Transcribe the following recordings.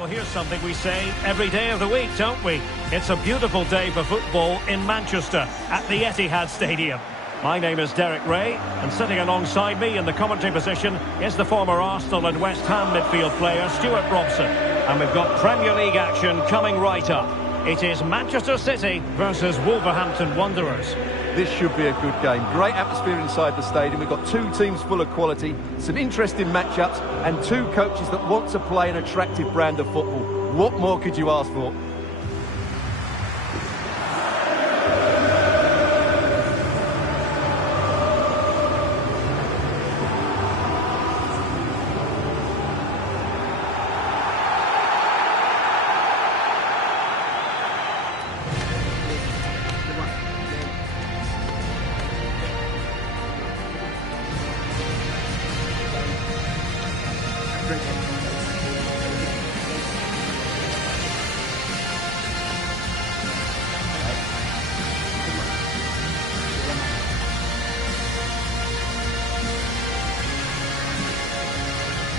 Well, here's something we say every day of the week, don't we? It's a beautiful day for football in Manchester at the Etihad Stadium. My name is Derek Ray, and sitting alongside me in the commentary position is the former Arsenal and West Ham midfield player Stuart Robson. And we've got Premier League action coming right up. It is Manchester City versus Wolverhampton Wanderers. This should be a good game. Great atmosphere inside the stadium. We've got two teams full of quality, some interesting matchups, and two coaches that want to play an attractive brand of football. What more could you ask for?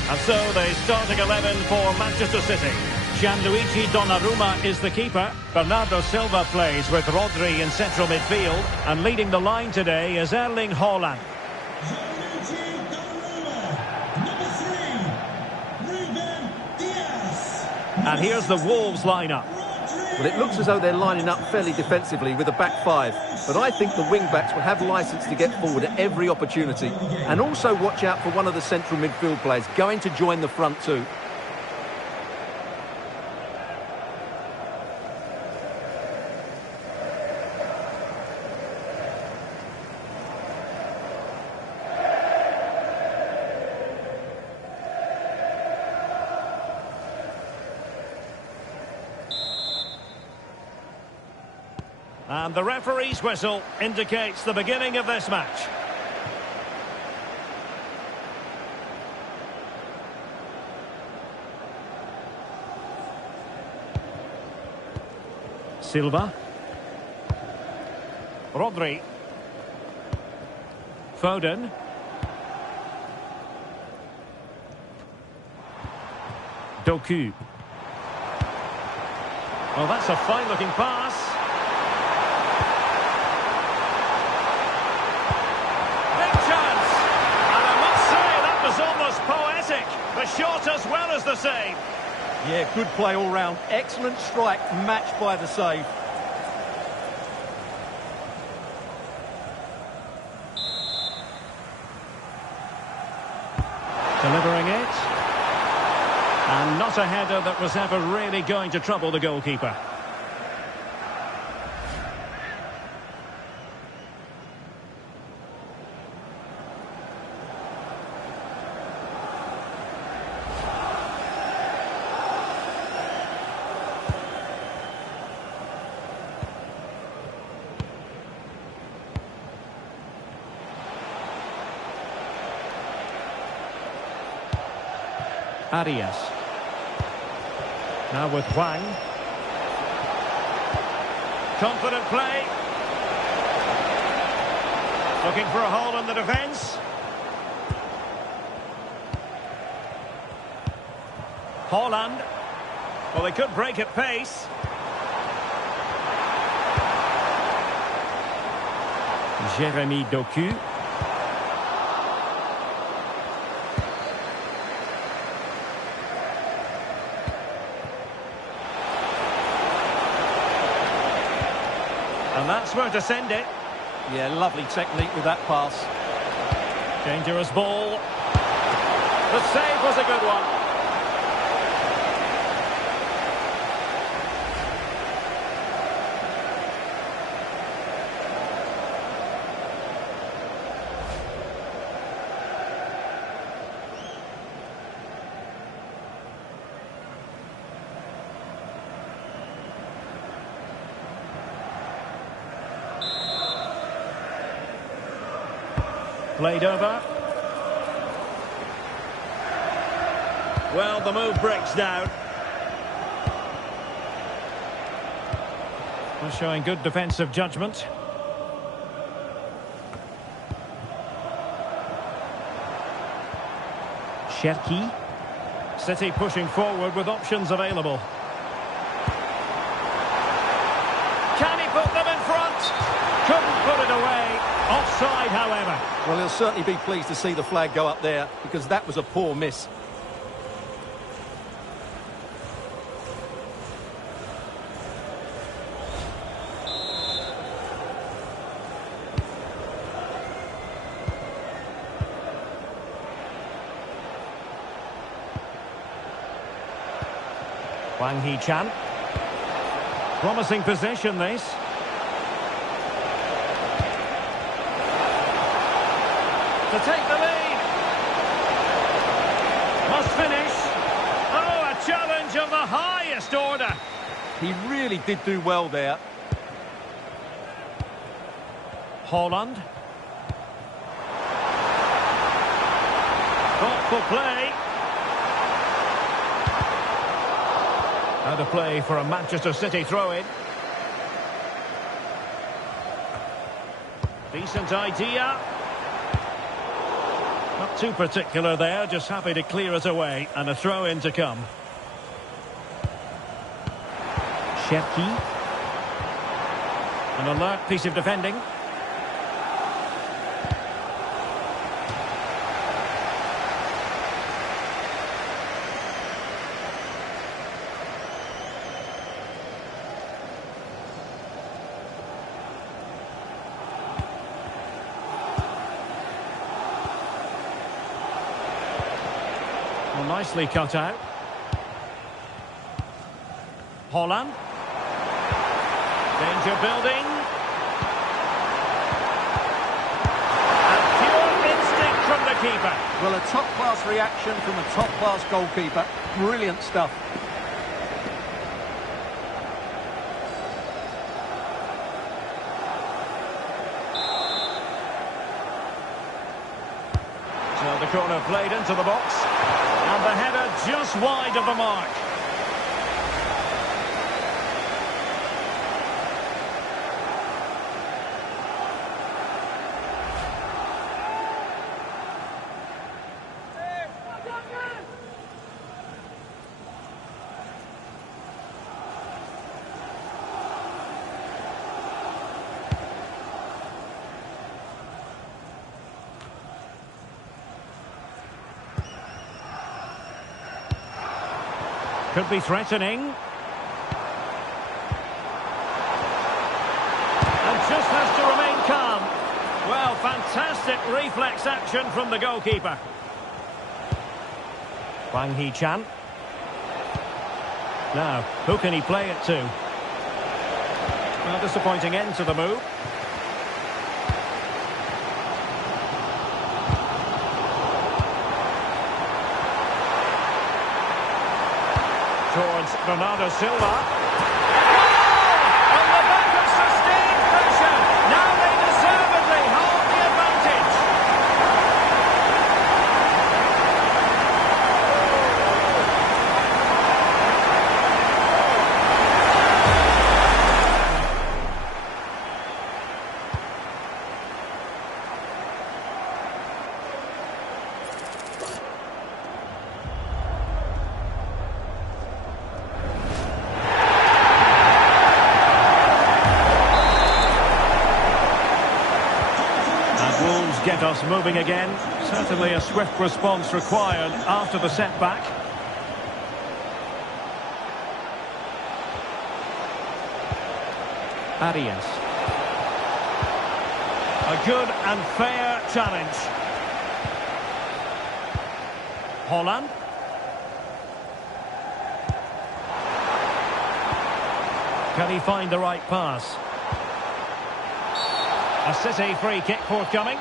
And so the starting 11 for Manchester City. Gianluigi Donnarumma is the keeper. Bernardo Silva plays with Rodri in central midfield. And leading the line today is Erling Haaland. Gianluigi Donnarumma, number 3, Ruben Dias. And here's the Wolves lineup. Well, it looks as though they're lining up fairly defensively with a back five. But I think the wing-backs will have licence to get forward at every opportunity. And also watch out for one of the central midfield players going to join the front two. And the referee's whistle indicates the beginning of this match. Silva. Rodri. Foden. Doku. Oh, that's a fine-looking pass. Poetic, the shot as well as the save. Yeah, good play all round. Excellent strike, matched by the save. Delivering it. And not a header that was ever really going to trouble the goalkeeper. Arias. Now with Hwang. Confident play. Looking for a hole in the defence. Haaland. Well, they could break at pace. Jeremy Doku. And that's where to send it. Yeah, lovely technique with that pass. Dangerous ball. The save was a good one. Played over. Well, the move breaks down. Well, showing good defensive judgment. Cherki. City pushing forward with options available. Can he put them in front? Couldn't put it away. Offside, however. Well, he'll certainly be pleased to see the flag go up there, because that was a poor miss. Wang Hee-chan. Promising possession, this. To take the lead. Must finish. Oh, a challenge of the highest order. He really did do well there. Haaland. Thoughtful play. Out of play for a Manchester City throw-in. Decent idea. Not too particular there, just happy to clear it away. And a throw-in to come. Cherki. An alert piece of defending. Well, nicely cut out. Haaland. Danger building. And pure instinct from the keeper. Well, a top-class reaction from a top-class goalkeeper. Brilliant stuff. So the corner played into the box. And the header just wide of the mark. Could be threatening. And just has to remain calm. Well, fantastic reflex action from the goalkeeper. Wang Hee-chan. Now, who can he play it to? Well, disappointing end to the move. Towards Bernardo Silva. On the back of sustained pressure. Now they deservedly hold the advantage. Get us moving again. Certainly a swift response required after the setback. Arias. A good and fair challenge. Haaland. Can he find the right pass? A City free kick forthcoming.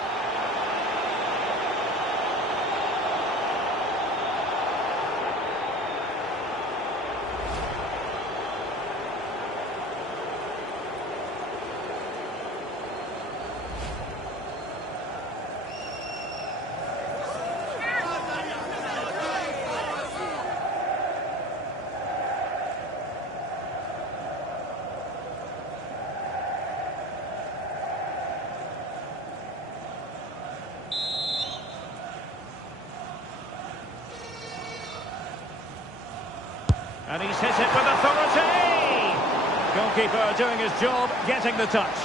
And he's hit it with authority! Goalkeeper doing his job, getting the touch.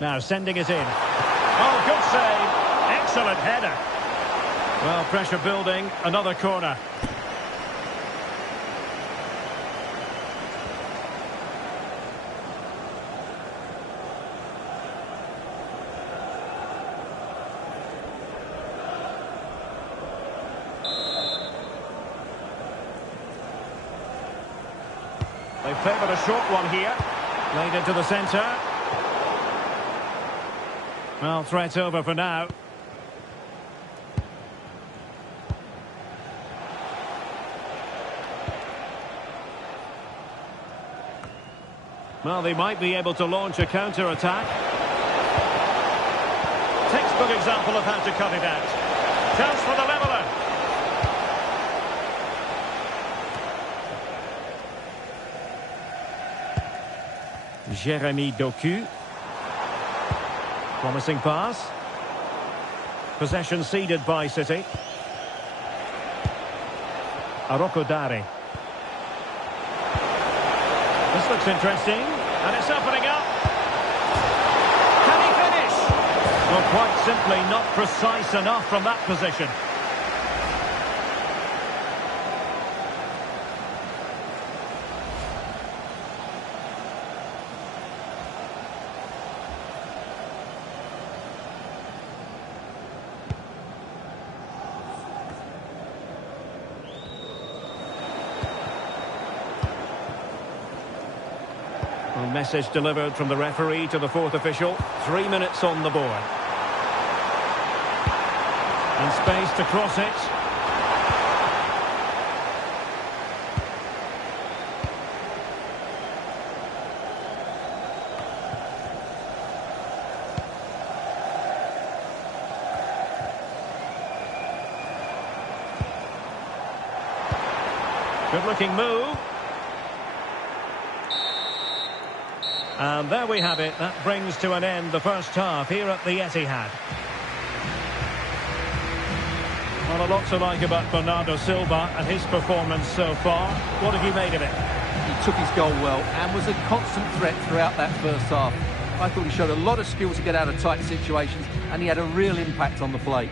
Now sending it in. Oh, good save. Excellent header. Well, pressure building. Another corner. They favoured a short one here. Played into the centre. Well, threat over for now. Well, they might be able to launch a counter-attack. Textbook example of how to cut it out. Chance for the leveller. Jérémy Doku. Promising pass. Possession ceded by City. Arokodare. This looks interesting. And it's opening up. Can he finish? Well, quite simply not precise enough from that position. A message delivered from the referee to the fourth official. 3 minutes on the board. And space to cross it. Good-looking move. And there we have it. That brings to an end the first half here at the Etihad. Well, a lot to like about Bernardo Silva and his performance so far. What have you made of it? He took his goal well and was a constant threat throughout that first half. I thought he showed a lot of skill to get out of tight situations, and he had a real impact on the plate.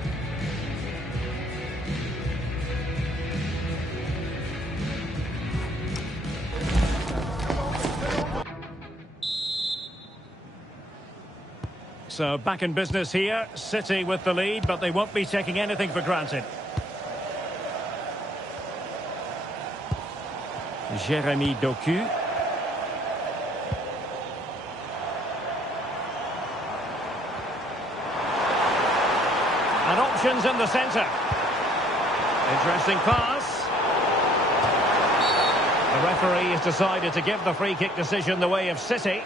So back in business here. City with the lead, but they won't be taking anything for granted. Jérémy Doku. And options in the centre. Interesting pass. The referee has decided to give the free kick decision the way of City.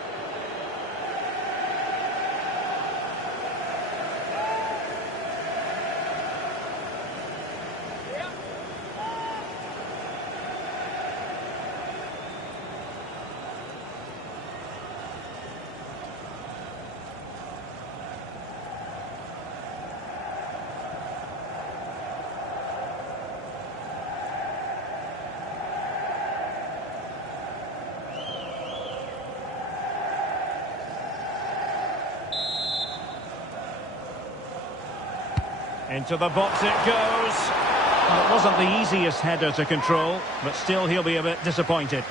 Into the box it goes. Well, it wasn't the easiest header to control, but still he'll be a bit disappointed.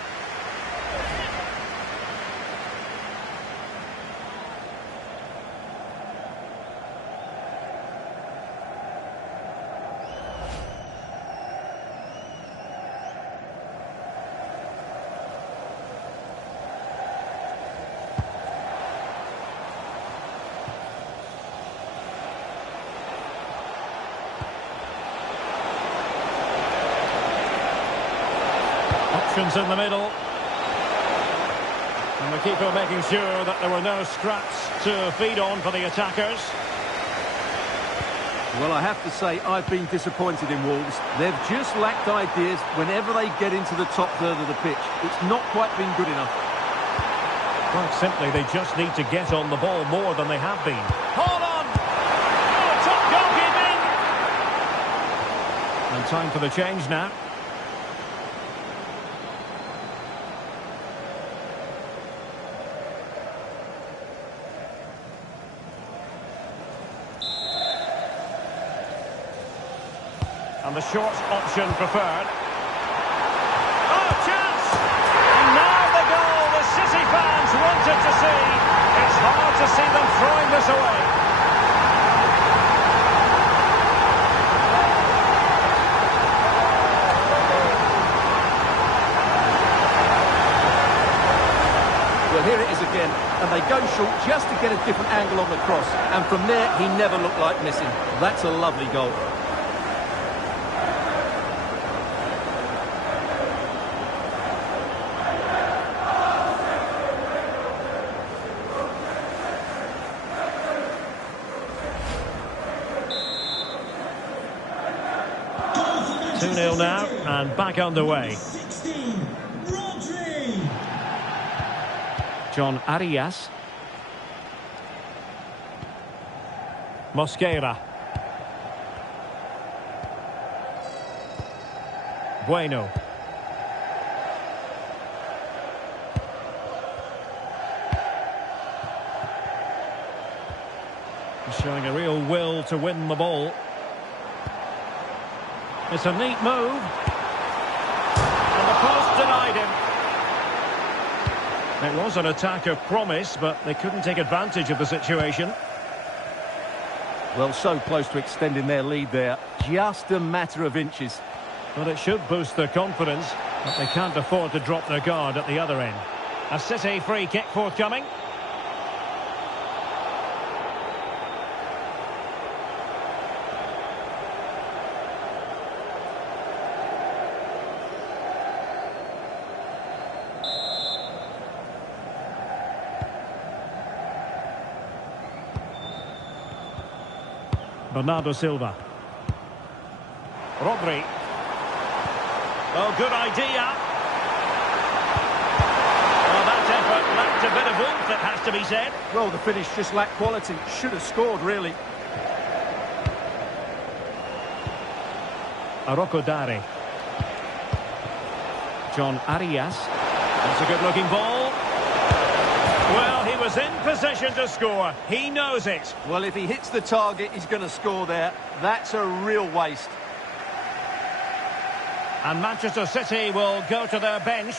Options in the middle. And the keeper making sure that there were no scraps to feed on for the attackers. Well, I have to say, I've been disappointed in Wolves. They've just lacked ideas whenever they get into the top third of the pitch. It's not quite been good enough. Quite simply, they just need to get on the ball more than they have been. Hold on! Oh, top goalkeeping! And time for the change now. And the short option preferred. Oh, chance! And now the goal the City fans wanted to see. It's hard to see them throwing this away. Well, here it is again, and they go short just to get a different angle on the cross. And from there, he never looked like missing. That's a lovely goal. Two 2-0 now, and back underway. 16, Rodri. John Arias. Mosquera. Bueno. Showing a real will to win the ball. It's a neat move. And the post denied him. It was an attack of promise, but they couldn't take advantage of the situation. Well, so close to extending their lead there. Just a matter of inches. But it should boost their confidence, but they can't afford to drop their guard at the other end. A City free kick forthcoming. Bernardo Silva. Rodri. Oh, good idea. Well, that effort lacked a bit of oomph, it has to be said. Well, the finish just lacked quality. Should have scored, really. Araujo Dare. John Arias. That's a good-looking ball. Well, he was in position to score. He knows it. Well, if he hits the target, he's going to score there. That's a real waste. And Manchester City will go to their bench.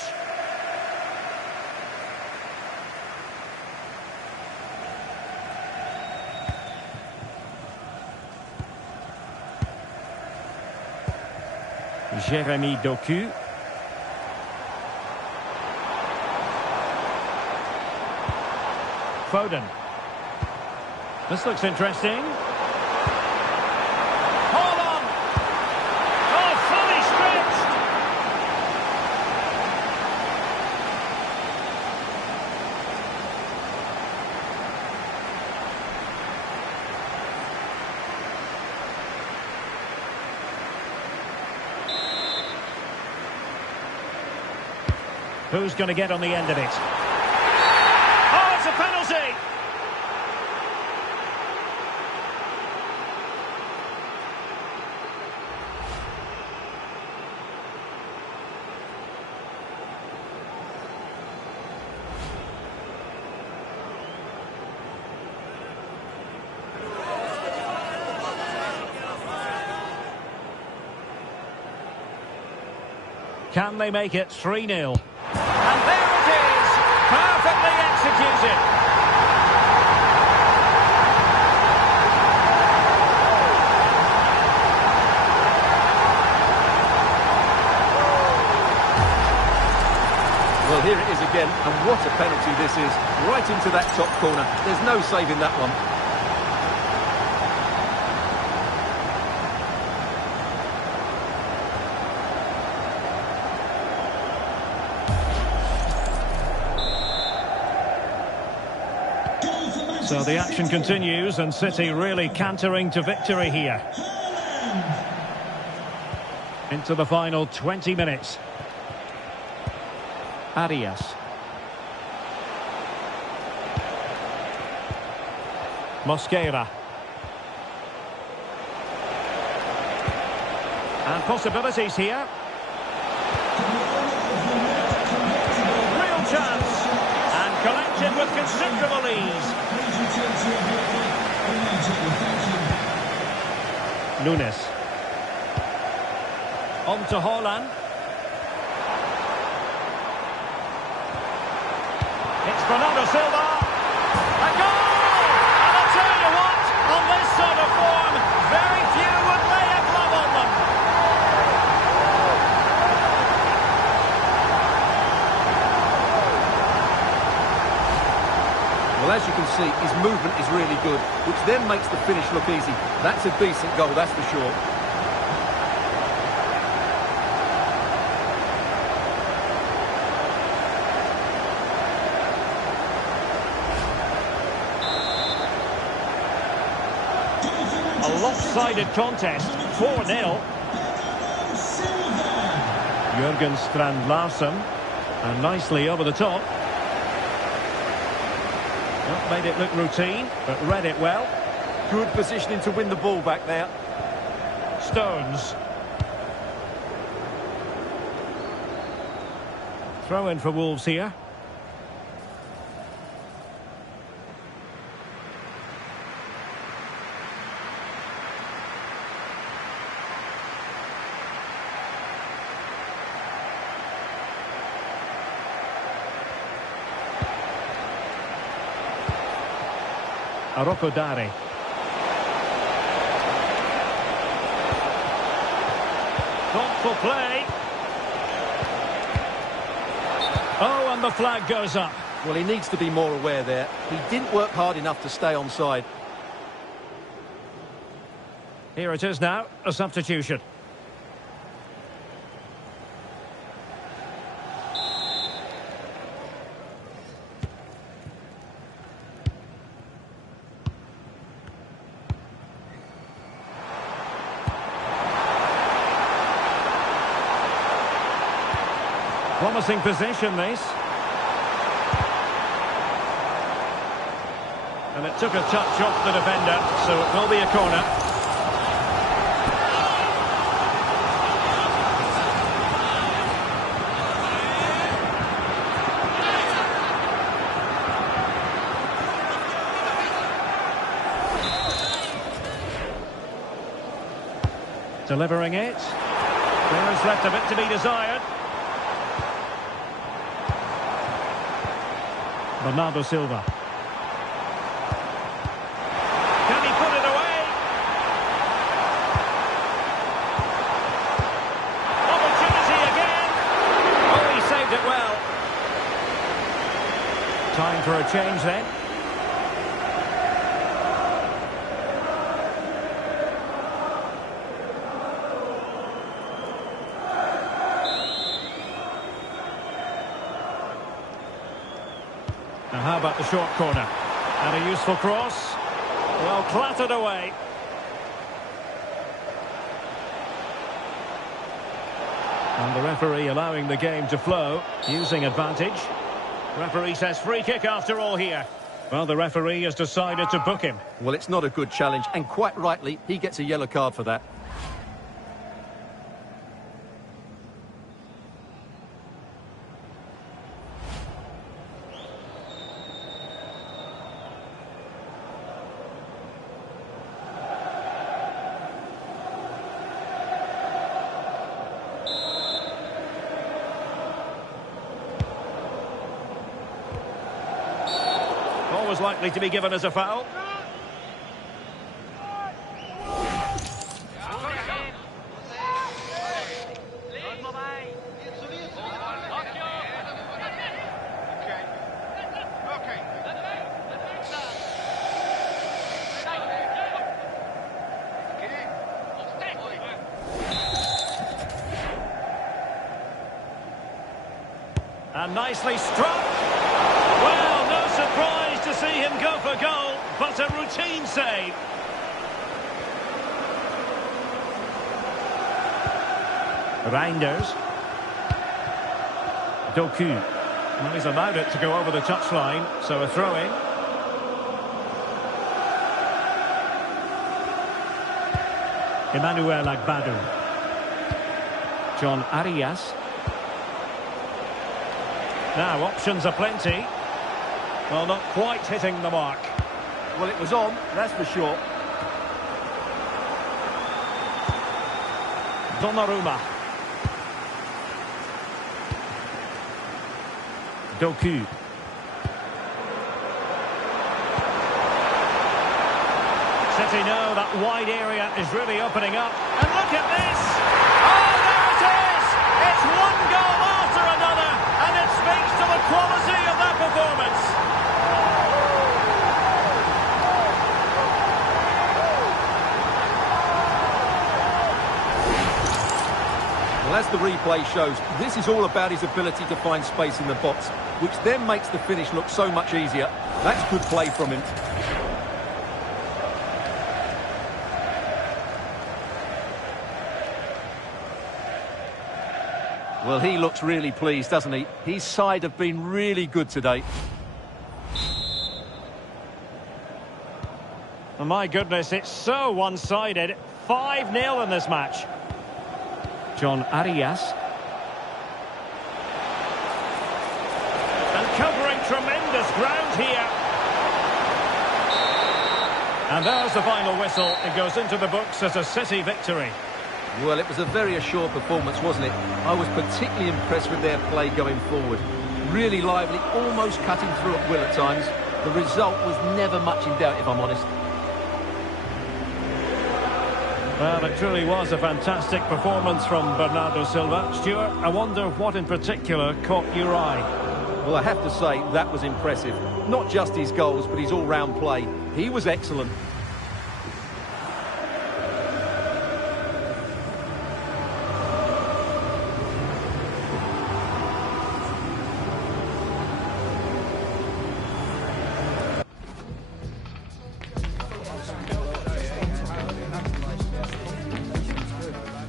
Jérémy Doku. Foden. This looks interesting. Hold on! Oh, fully stretched! Who's going to get on the end of it? Oh, it's a penalty! Can they make it 3-0? And there it is! Perfectly executed! Well, here it is again, and what a penalty this is. Right into that top corner. There's no saving that one. So the action continues, and City really cantering to victory here. Into the final 20 minutes. Arias. Mosquera. And possibilities here. Real chance. And collected with considerable ease. Nunes. On to Haaland. It's Bernardo Silva. A goal! And I'll tell you what, on this sort of form, very few would lay a glove on them. Well, as you can see, his movement is really good, which then makes the finish look easy. That's a decent goal, that's for sure. A lopsided contest, 4-0. Jurgen Strand Larsen, and nicely over the top. Not made it look routine, but read it well. Good positioning to win the ball back there. Stones. Throw in for Wolves here. Aroko Dare. Thoughtful play. Oh, and the flag goes up. Well, he needs to be more aware there. He didn't work hard enough to stay onside. Here it is now, a substitution. Promising possession, this. And it took a touch off the defender, so it will be a corner. Delivering it. There is left a bit to be desired. Bernardo Silva. Can he put it away? Opportunity again. Oh, he saved it well. Time for a change then. Now how about the short corner? And a useful cross. Well, clattered away. And the referee allowing the game to flow, using advantage. Referee says free kick after all here. Well, the referee has decided to book him. Well, it's not a good challenge, and quite rightly, he gets a yellow card for that. Always likely to be given as a foul. And nicely struck. Well, no surprise to see him go for goal, but a routine save. Reinders. Doku. Well, he's allowed it to go over the touchline, so a throw-in. Emmanuel Agbadu. John Arias. Now, options are plenty. Well, not quite hitting the mark. Well, it was on, that's for sure. Donnarumma. Doku. City know that wide area is really opening up. And look at this! Oh, there it is! It's one goal after another, and it speaks to the quality of that performance. Well, as the replay shows, this is all about his ability to find space in the box, which then makes the finish look so much easier. That's good play from him. Well, he looks really pleased, doesn't he? His side have been really good today. Oh, my goodness, it's so one-sided. 5-0 in this match. John Arias. And covering tremendous ground here. And there's the final whistle. It goes into the books as a City victory. Well, it was a very assured performance, wasn't it? I was particularly impressed with their play going forward. Really lively, almost cutting through at will at times. The result was never much in doubt, if I'm honest. Well, it truly was a fantastic performance from Bernardo Silva. Stuart, I wonder what in particular caught your eye? Well, I have to say, that was impressive. Not just his goals, but his all-round play. He was excellent.